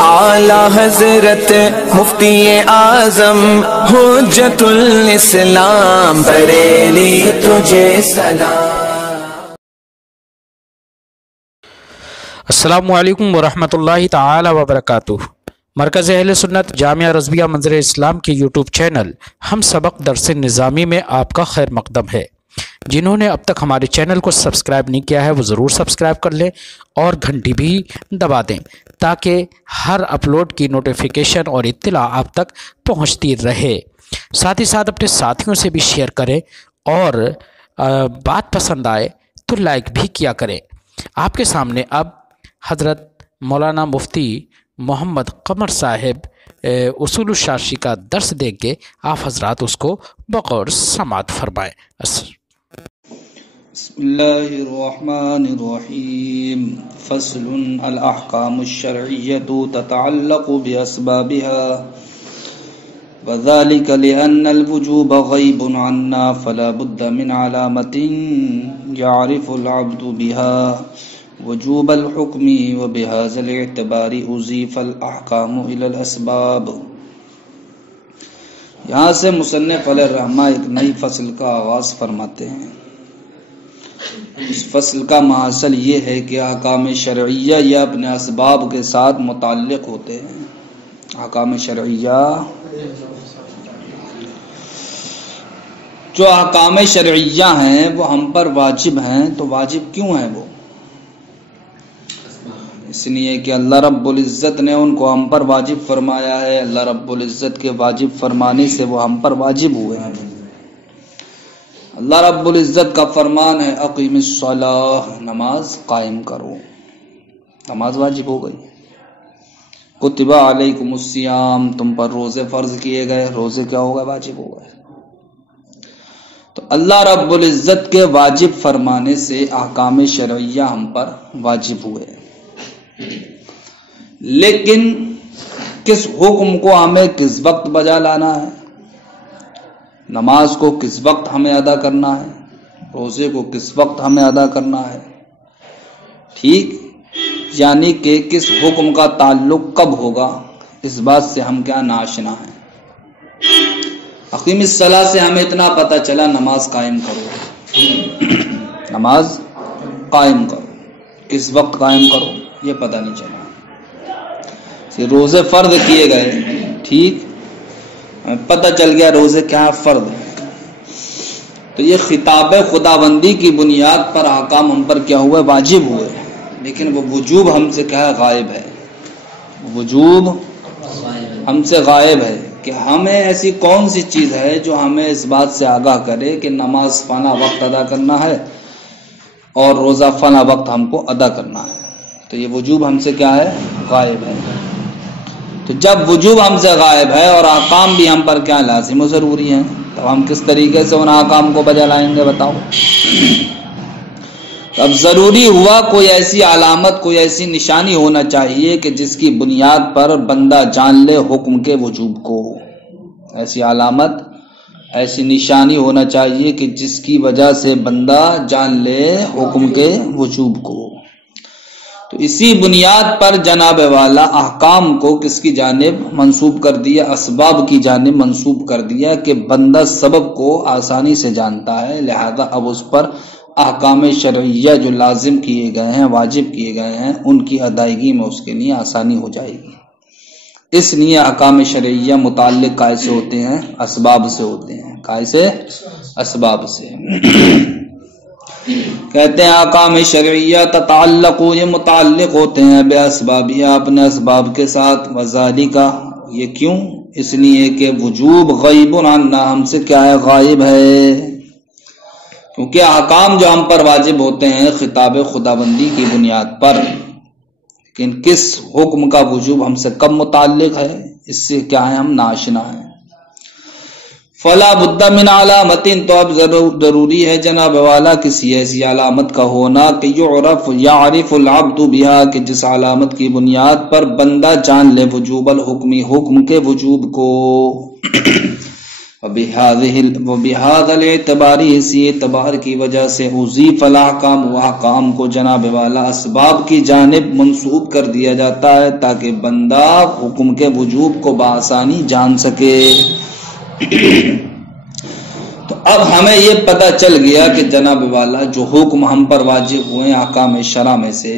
اعلی حضرت مفتی اعظم حجت الاسلام بریلی تجھے سلام۔ السلام علیکم ورحمۃ اللہ تعالی وبرکاتہ۔ مرکز اہل سنت جامعہ رضویہ منظر اسلام کے یوٹیوب چینل ہم سبق درس نظامی میں آپ کا خیر مقدم ہے۔ جنہوں نے اب تک ہمارے چینل کو سبسکرائب نہیں کیا ہے وہ ضرور سبسکرائب کر لیں اور گھنٹی بھی دبا دیں تاکہ ہر اپلوڈ کی نوٹیفیکیشن اور اطلاع آپ تک پہنچتی رہے۔ ساتھ ہی ساتھ اپنے ساتھیوں سے بھی شیئر کریں اور بات پسند آئے تو لائک بھی کیا کریں۔ آپ کے سامنے اب حضرت مولانا مفتی محمد قمر صاحب اصول الشاشی کا درس دیں گے، آپ حضرات اس کو بغور سماعت فرمائیں۔ بسم اللہ الرحمن الرحیم۔ فصل الاحکام الشرعیۃ تتعلق باسبابها وذلك لأن الوجوب غیب عنا فلا بد من علامة يعرف العبد بها وجوب الحکم وبهذا الاعتبار اضیف الاحکام الى الاسباب۔ یہاں سے مصنف علیہ الرحمہ ایک نئی فصل کا آغاز فرماتے ہیں۔ اس فصل کا محاصل یہ ہے کہ احکام شرعیہ یہ اپنے اسباب کے ساتھ متعلق ہوتے ہیں۔ احکام شرعیہ جو احکام شرعیہ ہیں وہ ہم پر واجب ہیں، تو واجب کیوں ہیں وہ؟ اس لیے کہ اللہ رب العزت نے ان کو ہم پر واجب فرمایا ہے۔ اللہ رب العزت کے واجب فرمانے سے وہ ہم پر واجب ہوئے ہیں۔ اللہ رب العزت کا فرمان ہے اقیم الصلاۃ، نماز قائم کرو، نماز واجب ہو گئی۔ کتب علیکم الصیام، تم پر روزے فرض کیے گئے، روزے کیا ہو گئے؟ واجب ہو گئے۔ تو اللہ رب العزت کے واجب فرمانے سے احکام شرعیہ ہم پر واجب ہوئے، لیکن کس حکم کو ہمیں کس وقت بجا لانا ہے؟ نماز کو کس وقت ہمیں ادا کرنا ہے؟ روزے کو کس وقت ہمیں ادا کرنا ہے؟ ٹھیک، یعنی کہ کس حکم کا تعلق کب ہوگا، اس بات سے ہم کیا ناشنا ہیں۔ اقیم الصلاۃ سے ہمیں اتنا پتہ چلا نماز قائم کرو، نماز قائم کرو، کس وقت قائم کرو یہ پتہ نہیں چلا۔ روزے فرض کیے گئے، ٹھیک، پتہ چل گیا روزے کیا فرض ہے، تو یہ خطاب خداوندی کی بنیاد پر احکام ہم پر کیا ہوئے؟ واجب ہوئے، لیکن وہ وجوب ہم سے کیا ہے؟ غائب ہے۔ وجوب ہم سے غائب ہے کہ ہمیں ایسی کون سی چیز ہے جو ہمیں اس بات سے آگاہ کرے کہ نماز فلاں وقت ادا کرنا ہے اور روزہ فلاں وقت ہم کو ادا کرنا ہے، تو یہ وجوب ہم سے کیا ہے؟ غائب ہے۔ تو جب وجوب ہم سے غائب ہے اور احکام بھی ہم پر کیا لازم و ضروری ہیں، تو ہم کس طریقے سے ان احکام کو بجا لائیں گے بتاؤ؟ اب ضروری ہوا کوئی ایسی علامت، کوئی ایسی نشانی ہونا چاہیے کہ جس کی بنیاد پر بندہ جان لے حکم کے وجوب کو۔ ایسی علامت، ایسی نشانی ہونا چاہیے کہ جس کی وجہ سے بندہ جان لے حکم کے وجوب کو۔ تو اسی بنیاد پر جناب والا احکام کو کس کی جانب منسوب کر دیا؟ اسباب کی جانب منسوب کر دیا کہ بندہ سبب کو آسانی سے جانتا ہے، لہذا اب اس پر احکام شرعیہ جو لازم کیے گئے ہیں، واجب کیے گئے ہیں، ان کی ادائیگی میں اس کے لیے آسانی ہو جائے گی۔ اس لیے احکام شرعیہ متعلق کائے سے ہوتے ہیں؟ اسباب سے ہوتے ہیں۔ کائے سے؟ اسباب سے۔ کہتے ہیں احکام شرعیہ تتعلق، یہ متعلق ہوتے ہیں بے اسبابیہ، اپنے اسباب کے ساتھ۔ وذالک، یہ کیوں؟ اس لیے کہ وجوب غیب عنا، ہم سے کیا ہے؟ غائب ہے، کیونکہ احکام جو ہم پر واجب ہوتے ہیں خطاب خداوندی کی بنیاد پر، لیکن کس حکم کا وجوب ہم سے کب متعلق ہے اس سے کیا ہے؟ ہم ناشنا ہیں۔ فلا بد من علامت، تو اب ضروری ہے جناب والا کسی ایسی علامت کا ہونا کہ یعرف العبد بها، کہ جس علامت کی بنیاد پر بندہ جان لے وجوب الحکمی، حکم کے وجوب کو۔ وبهذا الاعتبار، اسی اعتبار کی وجہ سے اضیف الاحکام، وہ احکام کو جناب والا اسباب کی جانب منسوب کر دیا جاتا ہے تاکہ بندہ حکم کے وجوب کو بآسانی جان سکے۔ تو اب ہمیں یہ پتہ چل گیا کہ جناب والا جو حکم ہم پر واجب ہوئے احکام شرع میں سے،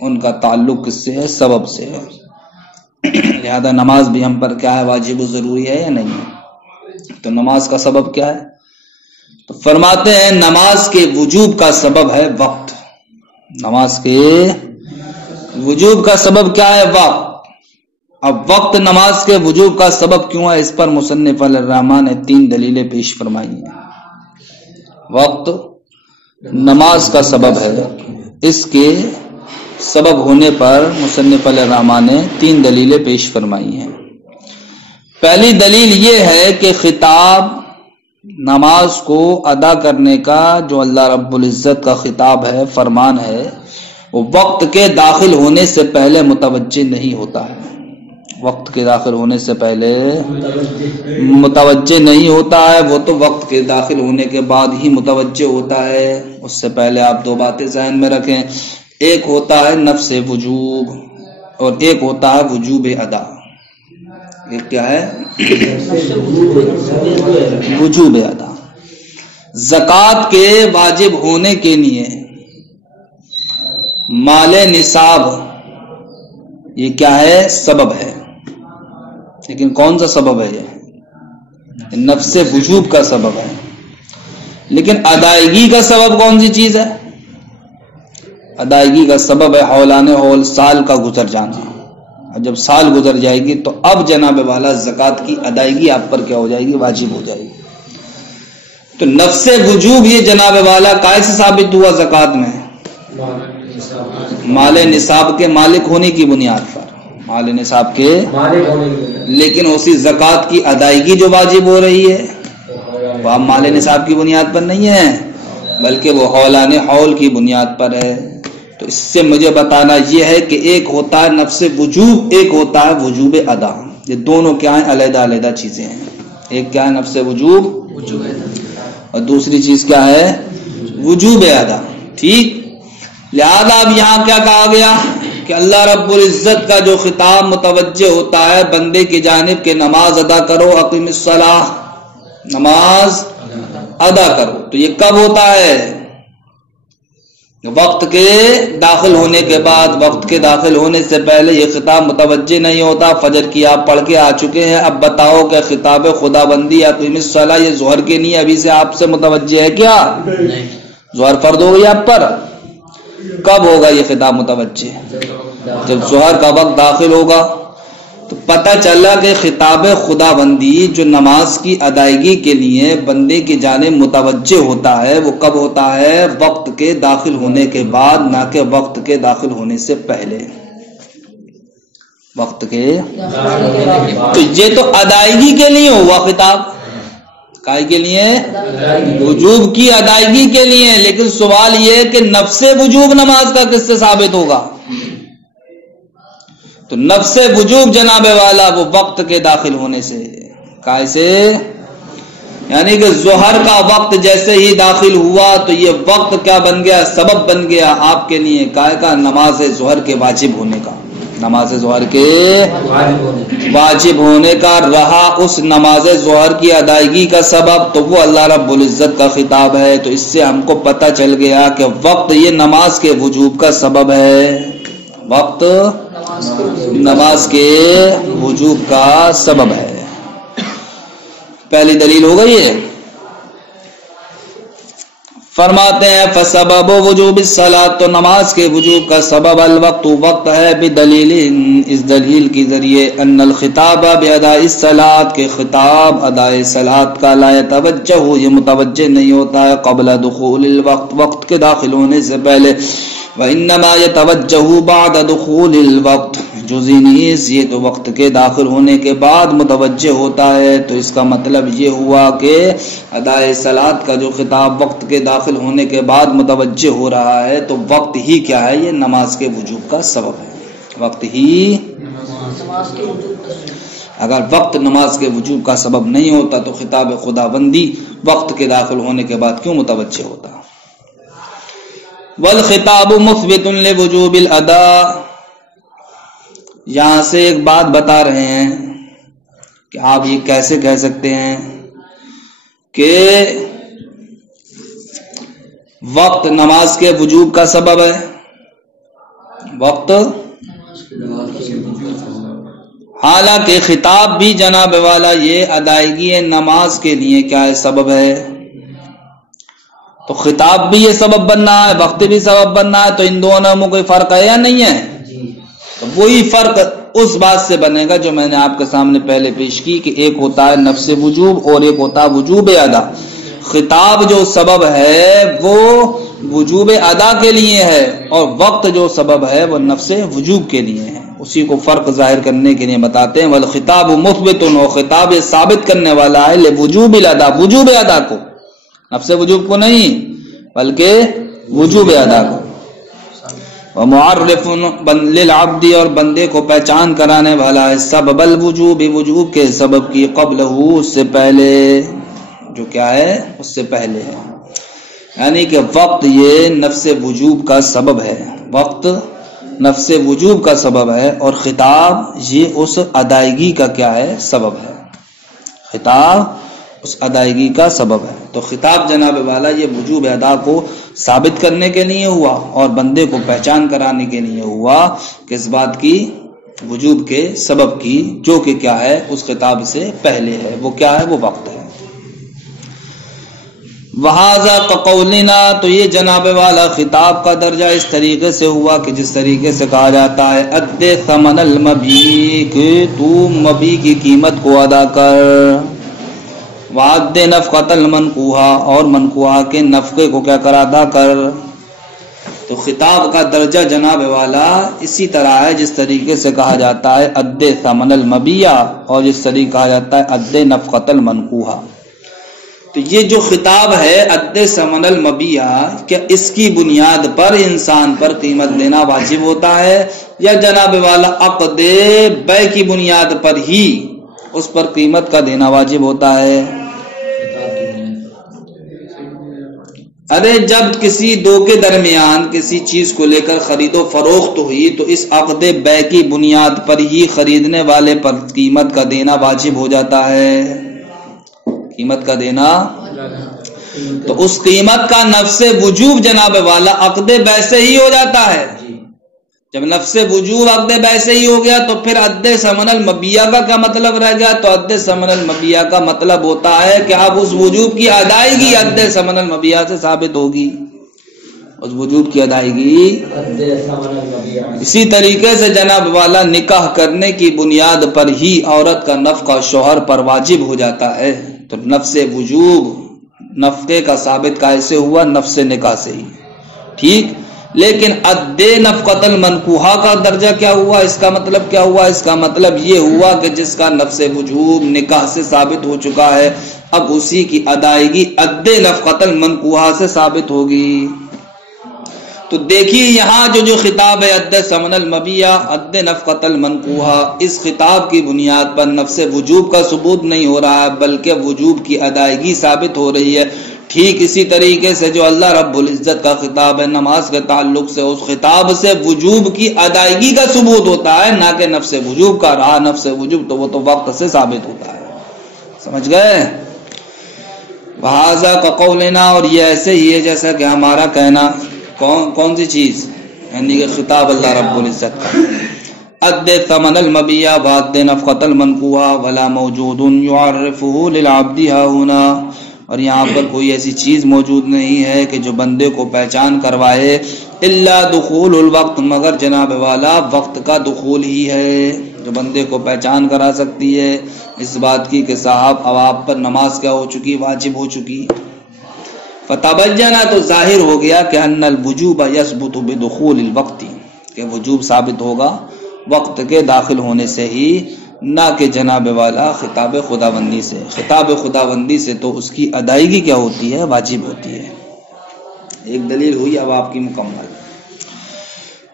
ان کا تعلق کس سے ہے؟ سبب سے ہے۔ لہذا نماز بھی ہم پر کیا ہے؟ واجب و ضروری ہے یا نہیں؟ تو نماز کا سبب کیا ہے؟ تو فرماتے ہیں نماز کے وجوب کا سبب ہے وقت۔ نماز کے وجوب کا سبب کیا ہے؟ وقت۔ اب وقت نماز کے وجوب کا سبب کیوں ہے؟ اس پر مصنف علیہ الرحمٰن نے 3 دلیلیں پیش فرمائی ہیں۔ وقت نماز کا سبب ہے، اس کے سبب ہونے پر مصنف علیہ الرحمٰن نے 3 دلیلیں پیش فرمائی ہیں۔ پہلی دلیل یہ ہے کہ خطاب نماز کو ادا کرنے کا جو اللہ رب العزت کا خطاب ہے، فرمان ہے، وہ وقت کے داخل ہونے سے پہلے متوجہ نہیں ہوتا ہے۔ وقت کے داخل ہونے سے پہلے متوجہ نہیں ہوتا ہے، وہ تو وقت کے داخل ہونے کے بعد ہی متوجہ ہوتا ہے۔ اس سے پہلے آپ 2 باتیں ذہن میں رکھیں، ایک ہوتا ہے نفس وجوب اور ایک ہوتا ہے وجوب ادا۔ ایک کیا ہے؟ وجوب ادا۔ زکوٰۃ کے واجب ہونے کے لیے مال نصاب یہ کیا ہے؟ سبب ہے، لیکن کون سا سبب ہے؟ یہ نفس وجوب کا سبب ہے۔ لیکن ادائیگی کا سبب کون سی چیز ہے؟ ادائیگی کا سبب ہے حولان حول، سال کا گزر جانا۔ اور جب سال گزر جائے گی تو اب جناب والا زکوٰۃ کی ادائیگی آپ پر کیا ہو جائے گی؟ واجب ہو جائے گی۔ تو نفس وجوب یہ جناب والا کیسے ثابت ہوا زکوٰۃ میں؟ مال نصاب کے مالک ہونے کی بنیاد پر، مال نصاب کے لیکن اسی زکوٰۃ کی ادائیگی جو واجب ہو رہی ہے وہ مال نصاب کی بنیاد پر نہیں ہے، بلکہ وہ حولان حول کی بنیاد پر ہے۔ تو اس سے مجھے بتانا یہ ہے کہ ایک ہوتا ہے نفس وجوب، ایک ہوتا ہے وجوب ادا۔ یہ دونوں کیا ہیں؟ علیحدہ علیحدہ چیزیں ہیں۔ ایک کیا ہے؟ نفس وجوب، اور دوسری چیز کیا ہے؟ وجوب ادا۔ ٹھیک، لہذا اب یہاں کیا کہا گیا کہ اللہ رب العزت کا جو خطاب متوجہ ہوتا ہے بندے کی جانب کہ نماز ادا کرو، اقیم الصلاۃ، نماز ادا کرو، تو یہ کب ہوتا ہے؟ وقت کے داخل ہونے کے بعد۔ وقت کے داخل ہونے سے پہلے یہ خطاب متوجہ نہیں ہوتا۔ فجر کی آپ پڑھ کے آ چکے ہیں، اب بتاؤ کہ خطاب خدا بندی اقیم الصلاۃ یہ ظہر کے نہیں ابھی سے آپ سے متوجہ ہے کیا؟ ظہر فرض ہو گئی آپ پر۔ کب ہوگا یہ خطاب متوجہ؟ جب ظہر کا وقت داخل ہوگا۔ تو پتہ چلا کہ خطاب خدا بندی جو نماز کی ادائیگی کے لیے بندے کی جانب متوجہ ہوتا ہے وہ کب ہوتا ہے؟ وقت کے داخل ہونے کے بعد، نہ کہ وقت کے داخل ہونے سے پہلے۔ وقت کے تو یہ تو ادائیگی کے لیے ہوا خطاب، کائے کے لیے؟ وجوب کی ادائیگی کے لیے۔ لیکن سوال یہ ہے کہ نفس وجوب نماز کا کس سے ثابت ہوگا؟ تو نفس وجوب جناب والا وہ وقت کے داخل ہونے سے۔ کیسے؟ یعنی کہ ظہر کا وقت جیسے ہی داخل ہوا تو یہ وقت کیا بن گیا؟ سبب بن گیا آپ کے لیے کائے کا؟ نماز ظہر کے واجب ہونے کا۔ نماز ظہر کے واجب ہونے کا رہا اس نماز ظہر کی ادائیگی کا سبب، تو وہ اللہ رب العزت کا خطاب ہے۔ تو اس سے ہم کو پتہ چل گیا کہ وقت یہ نماز کے وجوب کا سبب ہے۔ وقت نماز کے وجوب کا سبب ہے۔ پہلی دلیل ہو گئی ہے۔ فرماتے ہیں فسبب وجوب الصلاۃ، تو نماز کے وجوب کا سبب الوقت، وقت ہے، بدلیل، اس دلیل کے ذریعے ان الخطاب باداء الصلاۃ، کے خطاب ادائے صلاۃ کا لا يتوجہ، یہ متوجہ نہیں ہوتا ہے قبل دخول الوقت، وقت کے داخل ہونے سے پہلے، وانما يتوجہ بعد دخول الوقت، جزئی نیز یہ تو وقت کے داخل ہونے کے بعد متوجہ ہوتا ہے۔ تو اس کا مطلب یہ ہوا کہ ادائے صلاۃ کا جو خطاب وقت کے داخل ہونے کے بعد متوجہ ہو رہا ہے تو وقت ہی کیا ہے؟ یہ نماز کے وجوب کا سبب ہے۔ وقت ہی اگر وقت نماز کے وجوب کا سبب نہیں ہوتا تو خطاب خداوندی وقت کے داخل ہونے کے بعد کیوں متوجہ ہوتا؟ والخطاب مثبت لوجوب الادا، یہاں سے ایک بات بتا رہے ہیں کہ آپ یہ کیسے کہہ سکتے ہیں کہ وقت نماز کے وجوب کا سبب ہے، وقت، حالانکہ خطاب بھی جناب والا یہ ادائیگی نماز کے لیے کیا ہے؟ سبب ہے۔ تو خطاب بھی یہ سبب بننا ہے، وقت بھی سبب بننا ہے، تو ان دونوں میں کوئی فرق ہے یا نہیں ہے؟ تو وہی فرق اس بات سے بنے گا جو میں نے آپ کے سامنے پہلے پیش کی کہ ایک ہوتا ہے نفس وجوب اور ایک ہوتا ہے وجوب ادا۔ خطاب جو سبب ہے وہ وجوب ادا کے لیے ہے اور وقت جو سبب ہے وہ نفس وجوب کے لیے ہے، اسی کو فرق ظاہر کرنے کے لیے بتاتے ہیں والخطاب مثبت، اور خطاب ثابت کرنے والا ہے لوجوب الادا، وجوب ادا کو، نفس وجوب کو نہیں بلکہ وجوب ادا کو، ومعرف للعبد، اور بندے کو پہچان کرانے والا ہے سبب الوجوب، وجوب کے سبب کی، قبلہ، اس سے پہلے، جو کیا ہے اس سے پہلے ہے، یعنی کہ وقت یہ نفس وجوب کا سبب ہے، وقت نفس وجوب کا سبب ہے اور خطاب یہ اس ادائیگی کا کیا ہے؟ سبب ہے، خطاب اس ادائیگی کا سبب ہے۔ تو خطاب جناب والا یہ وجوب ادا کو ثابت کرنے کے لیے ہوا اور بندے کو پہچان کرانے کے لیے ہوا کہ اس بات کی، وجوب کے سبب کی، جو کہ کیا ہے اس خطاب سے پہلے ہے، وہ کیا ہے؟ وہ وقت ہے۔ وہذا کقولنا، تو یہ جناب والا خطاب کا درجہ اس طریقے سے ہوا کہ جس طریقے سے کہا جاتا ہے اد ثمن المبی، کہ تو مبی کی قیمت کو ادا کر، وعد نفقۃ المنقوحہ، اور منقوحہ کے نفقے کو کیا کر؟ ادا کر۔ تو خطاب کا درجہ جناب والا اسی طرح ہے جس طریقے سے کہا جاتا ہے اد ثمن المبیہ اور جس طریقے کہا جاتا ہے اد نفقۃ المنقوحہ۔ تو یہ جو خطاب ہے اد ثمن المبیہ، کیا اس کی بنیاد پر انسان پر قیمت دینا واجب ہوتا ہے یا جناب والا عقد بیع کی بنیاد پر ہی اس پر قیمت کا دینا واجب ہوتا ہے؟ ارے جب کسی دو کے درمیان کسی چیز کو لے کر خرید و فروخت ہوئی تو اس عقد بیع کی بنیاد پر ہی خریدنے والے پر قیمت کا دینا واجب ہو جاتا ہے، قیمت کا دینا۔ تو اس قیمت کا نفس وجوب جناب والا عقد بیع سے ہی ہو جاتا ہے۔ جب نفس وجوب عقد بیع سے ہی ہو گیا تو پھر اد ثمن المبیہ کا کیا مطلب رہ گیا؟ تو اد ثمن المبیہ کا مطلب ہوتا ہے کہ اب اس وجوب کی ادائیگی اد ثمن المبیہ سے ثابت ہوگی، اس وجوب کی ادائیگی۔ اسی طریقے سے جناب والا نکاح کرنے کی بنیاد پر ہی عورت کا نفقہ شوہر پر واجب ہو جاتا ہے، تو نفس وجوب نفقے کا ثابت کیسے ہوا؟ نفس نکاح سے ہی، ٹھیک۔ لیکن اد نفقۃ المنقوحہ کا درجہ کیا ہوا؟ اس کا مطلب کیا ہوا؟ اس کا مطلب یہ ہوا کہ جس کا نفس وجوب نکاح سے ثابت ہو چکا ہے اب اسی کی ادائیگی اد نفقۃ المنقوحہ سے ثابت ہوگی۔ تو دیکھیے یہاں جو خطاب ہے اد ثمن المبیہ اد نفقۃ المنقوحہ، اس خطاب کی بنیاد پر نفس وجوب کا ثبوت نہیں ہو رہا ہے بلکہ وجوب کی ادائیگی ثابت ہو رہی ہے۔ ٹھیک اسی طریقے سے جو اللہ رب العزت کا خطاب ہے نماز کے تعلق سے، اس خطاب سے وجوب کی ادائیگی کا ثبوت ہوتا ہے نہ کہ نفس وجوب کا۔ رہا نفس وجوب تو وہ تو وقت سے ثابت ہوتا ہے، سمجھ گئے؟ وہذا کقولنا، اور یہ ایسے ہی ہے جیسا کہ ہمارا کہنا۔ کون سی چیز؟ یعنی کہ خطاب اللہ رب العزت کا اد ثمن المبیہ وعد نفقۃ المنقوحہ ولا موجود یعرفہ للعبد ہاہنا، اور یہاں پر کوئی ایسی چیز موجود نہیں ہے کہ جو بندے کو پہچان کروائے الا دخول الوقت، مگر جناب والا وقت کا دخول ہی ہے جو بندے کو پہچان کرا سکتی ہے اس بات کی کہ صاحب اب آپ پر نماز کیا ہو چکی؟ واجب ہو چکی۔ فتبینہ، تو ظاہر ہو گیا کہ ان الوجوب یثبت بدخول الوقت، کہ وجوب ثابت ہوگا وقت کے داخل ہونے سے ہی، نہ کہ جناب والا خطاب خداوندی سے۔ خطاب خداوندی سے تو اس کی ادائیگی کیا ہوتی ہے؟ واجب ہوتی ہے۔ ایک دلیل ہوئی اب آپ کی مکمل۔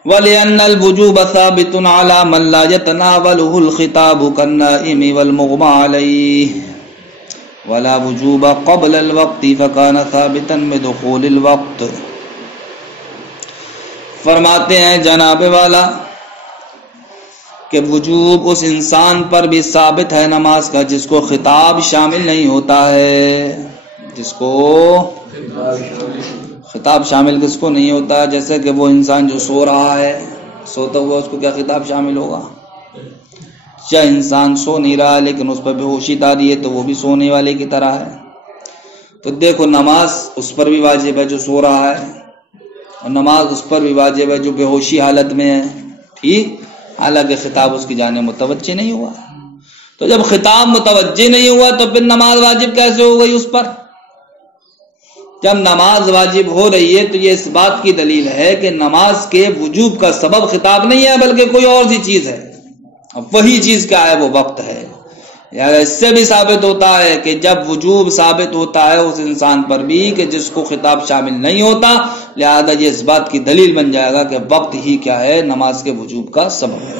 وَلِأَنَّ الْوُجُوبَ ثَابِتٌ عَلَى مَنْ لَا يَتَنَاوَلُهُ الْخِطَابُ كَالنَّائِمِ وَالْمُغْمَى عَلَيْهِ وَلَا وُجُوبَ قَبْلَ الْوَقْتِ فَكَانَ ثَابِتًا بِدُخُولِ الْوَقْتِ۔ فرماتے ہیں جناب والا کہ وجوب اس انسان پر بھی ثابت ہے نماز کا جس کو خطاب شامل نہیں ہوتا ہے، جس کو خطاب شامل کس کو نہیں ہوتا، جیسے کہ وہ انسان جو سو رہا ہے، سوتا ہوا اس کو کیا خطاب شامل ہوگا؟ یا انسان سو نہیں رہا لیکن اس پر بے ہوشی طاری ہے تو وہ بھی سونے والے کی طرح ہے۔ تو دیکھو نماز اس پر بھی واجب ہے جو سو رہا ہے، اور نماز اس پر بھی واجب ہے جو بے ہوشی حالت میں ہے، ٹھیک، حالانکہ خطاب اس کی جانب متوجہ نہیں ہوا۔ تو جب خطاب متوجہ نہیں ہوا تو پھر نماز واجب کیسے ہو گئی اس پر؟ جب نماز واجب ہو رہی ہے تو یہ اس بات کی دلیل ہے کہ نماز کے وجوب کا سبب خطاب نہیں ہے بلکہ کوئی اور سی چیز ہے، اب وہی چیز کیا ہے؟ وہ وقت ہے۔ یعنی اس سے بھی ثابت ہوتا ہے کہ جب وجوب ثابت ہوتا ہے اس انسان پر بھی کہ جس کو خطاب شامل نہیں ہوتا، لہذا یہ اس بات کی دلیل بن جائے گا کہ وقت ہی کیا ہے؟ نماز کے وجوب کا سبب ہے۔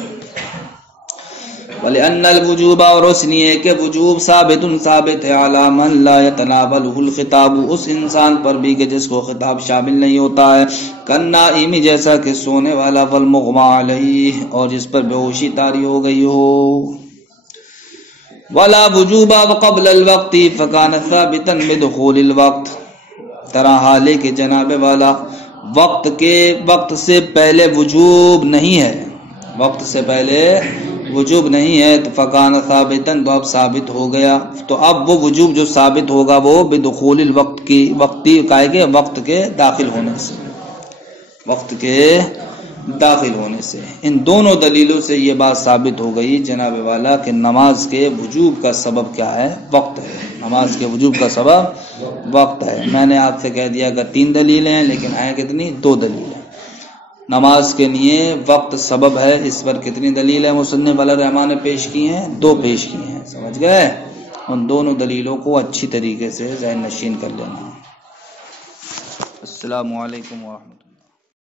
وَلِأَنَّ الْوُجُوبَ، اور اس لیے کہ وجوب ثابت ہے عَلَى مَنْ لَا يَتَنَاوَلُهُ الْخِطَابُ، اس انسان پر بھی کہ جس کو خطاب شامل نہیں ہوتا ہے، كَالنَّائِمِ، جیسا کہ سونے والا، وَالْمُغْمَى عَلَيْهِ، اور جس پر بے ہوشی طاری ہو گئی ہو۔ وَلَا وُجُوبَ قَبْلَ الْوَقْتِ فَكَانَ ثَابِتًا بِدُخُولِ الْوَقْتِ، طرح حالے کہ جناب والا وقت سے پہلے وجوب نہیں ہے، وقت سے پہلے وجوب نہیں ہے تو فکان ثابتاً، تو اب ثابت ہو گیا، تو اب وہ وجوب جو ثابت ہوگا وہ بدخول الوقت کی وقت کے داخل ہونے سے، وقت کے داخل ہونے سے۔ ان دونوں دلیلوں سے یہ بات ثابت ہو گئی جناب والا کہ نماز کے وجوب کا سبب کیا ہے؟ وقت ہے، نماز کے وجوب کا سبب وقت ہے۔ میں نے آپ سے کہہ دیا کہ 3 دلیلیں ہیں لیکن ہیں کتنی؟ 2 دلیلیں۔ نماز کے لیے وقت سبب ہے، اس پر کتنی دلیل ہے مصنف علیہ الرحمٰن نے پیش کی ہیں؟ 2 پیش کی ہیں، سمجھ گئے؟ ان دونوں دلیلوں کو اچھی طریقے سے ذہن نشین کر لینا۔ السلام علیکم ورحمۃ اللہ۔